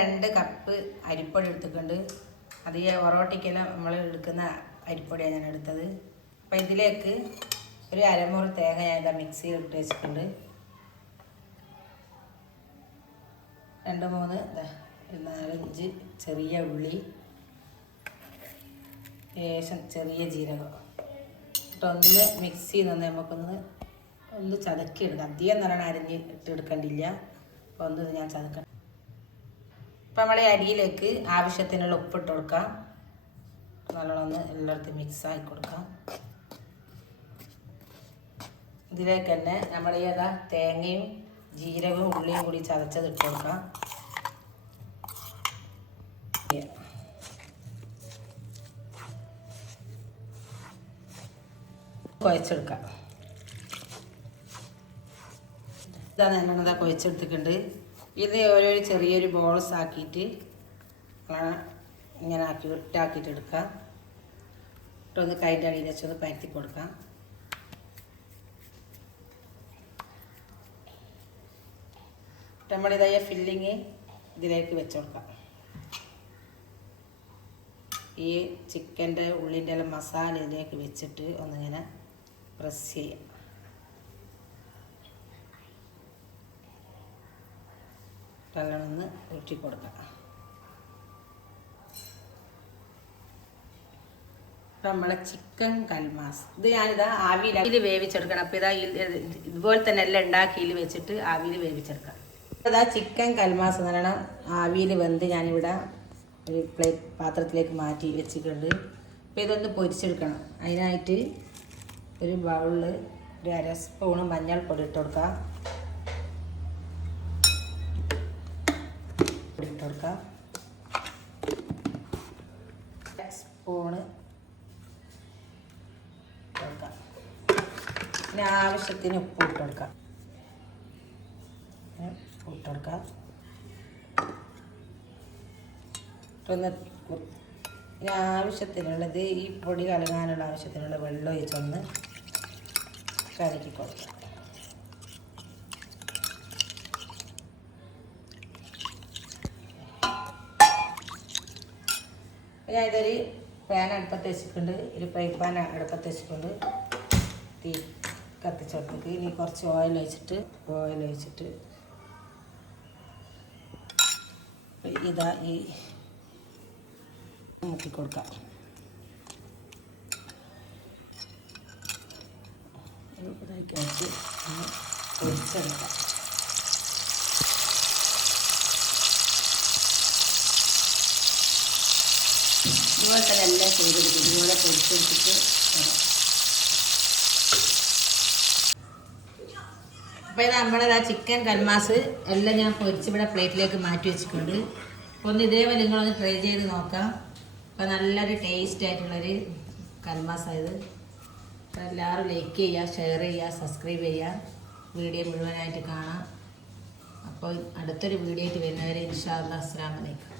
2 cup അരിപ്പൊടി എടുത്തിട്ടുണ്ട്. അത് ഈ ഒറോട്ടിക്കെല്ലാം നമ്മൾ എടുക്കുന്ന അരിപ്പൊടിയാണ് ഞാൻ എടുത്തത്. അപ്പം ഇതിലേക്ക് ഒരു അരമുറി തേങ്ങ ഞാൻ ഇതാ മിക്സിയിൽ ഇട്ട് വെച്ചിട്ടുണ്ട്. 2, 3, 4, 5 ചെറിയ ഉള്ളി, ശേഷം ചെറിയ ജീരകം ഇട്ടൊന്ന് മിക്സ് ചെയ്ത് നമുക്കൊന്ന് ചതക്കി എടുക്കാം. അധികം നിറണം അരിഞ്ഞ് ഇട്ടെടുക്കണ്ടില്ല. അപ്പോൾ ഒന്ന് ഞാൻ ചതക്കണം. ഇപ്പം നമ്മൾ ഈ അരിയിലേക്ക് ആവശ്യത്തിനുള്ള ഉപ്പിട്ട് കൊടുക്കാം. നല്ലോണം എല്ലായിടത്തും മിക്സാക്കി കൊടുക്കാം. ഇതിലേക്ക് തന്നെ നമ്മൾ ഈ തേങ്ങയും ജീരകവും ഉള്ളിയും കൂടി ചതച്ചത് ഇട്ട് കൊടുക്കാം. കുഴച്ചെടുക്കാം. ഇതാണ് ഞാനിതാ കുഴച്ചെടുത്തിട്ടുണ്ട്. ഇത് ഓരോ ചെറിയൊരു ബോൾസ് ആക്കിയിട്ട് ഇങ്ങനെ ഇട്ടാക്കിയിട്ട് എടുക്കാം. ഇട്ടൊന്ന് കൈൻ്റെ അടിയിൽ വെച്ചൊന്ന് പരത്തി കൊടുക്കാം. നമ്മളിതായ ഫില്ലിങ് ഇതിലേക്ക് വെച്ച് കൊടുക്കാം. ഈ ചിക്കൻ്റെ ഉള്ളിൻ്റെ എല്ലാം മസാല ഇതിലേക്ക് വെച്ചിട്ട് ഒന്നിങ്ങനെ പ്രസ് ചെയ്യാം. നല്ലോണം ഊറ്റി കൊടുക്കാം. അപ്പം നമ്മളെ ചിക്കൻ കൽമാസ് ഇത് ഞാനിതാ ആവിയിൽ വേവിച്ചെടുക്കണം. അപ്പോൾ ഇതാ ഇതുപോലെ തന്നെ എല്ലാം ഉണ്ടാക്കിയിൽ വെച്ചിട്ട് ആവിയിൽ വേവിച്ചെടുക്കാം. ഇതാ ചിക്കൻ കൽമാസ് എന്ന് പറയണം ആവിയിൽ വെന്ത് ഞാനിവിടെ ഒരു പാത്രത്തിലേക്ക് മാറ്റി വെച്ചിട്ടുണ്ട്. അപ്പോൾ ഇതൊന്ന് പൊരിച്ചെടുക്കണം. അതിനായിട്ട് ഒരു ബൗളിൽ ഒരു 1/2 സ്പൂണ് മഞ്ഞൾപ്പൊടി ഇട്ട് കൊടുക്കാം. ഇട്ട് കൊടുക്കാം. 1 സ്പൂണ് കൊടുക്കാം. പിന്നെ ആവശ്യത്തിന് ഉപ്പ് ഇട്ട് കൊടുക്കാം. ഇട്ട് കൊടുക്കാം. പിന്നെ ആവശ്യത്തിനുള്ളത് ഈ പൊടി കലങ്ങാനുള്ള ആവശ്യത്തിനുള്ള വെള്ളം ഒഴിച്ചൊന്ന് കലക്കി കൊടുക്കാം. ഞാൻ ഇതൊരു പാൻ അടുപ്പത്ത് വെച്ചിട്ടുണ്ട്. ഒരു ഫ്രൈ പാൻ അടുപ്പത്ത് വെച്ചിട്ടുണ്ട്. തീ കത്തിച്ചെടുത്തേക്ക് ഇനി കുറച്ച് ഓയിൽ ഒഴിച്ചിട്ട് ഇതാ ഈ മുക്കി കൊടുക്കാം. ഇതാക്കി വെച്ച് പൊരിച്ചെടുക്കാം. ഇതുപോലെ തന്നെ എല്ലാം ചെയ്തെടുക്കും. ഇതുപോലെ പൊരിച്ചെടുത്തിട്ട് അപ്പോൾ ഇത് നമ്മളത് ചിക്കൻ കൽമാസ് എല്ലാം ഞാൻ പൊരിച്ച് ഇവിടെ പ്ലേറ്റിലേക്ക് മാറ്റി വെച്ചിട്ടുണ്ട്. അപ്പോൾ ഒന്ന് ഇതേപോലെ നിങ്ങളൊന്ന് ട്രൈ ചെയ്ത് നോക്കാം. അപ്പോൾ നല്ലൊരു ടേസ്റ്റ് ആയിട്ടുള്ളൊരു കൽമാസായത്. അപ്പോൾ എല്ലാവരും ലൈക്ക് ചെയ്യുക, ഷെയർ ചെയ്യുക, സബ്സ്ക്രൈബ് ചെയ്യുക. വീഡിയോ മുഴുവനായിട്ട് കാണാം. അപ്പോൾ അടുത്തൊരു വീഡിയോ ആയിട്ട് വരുന്നവരെ ഇൻഷാ അല്ലാഹ് അസ്സലാമു അലൈക്കും.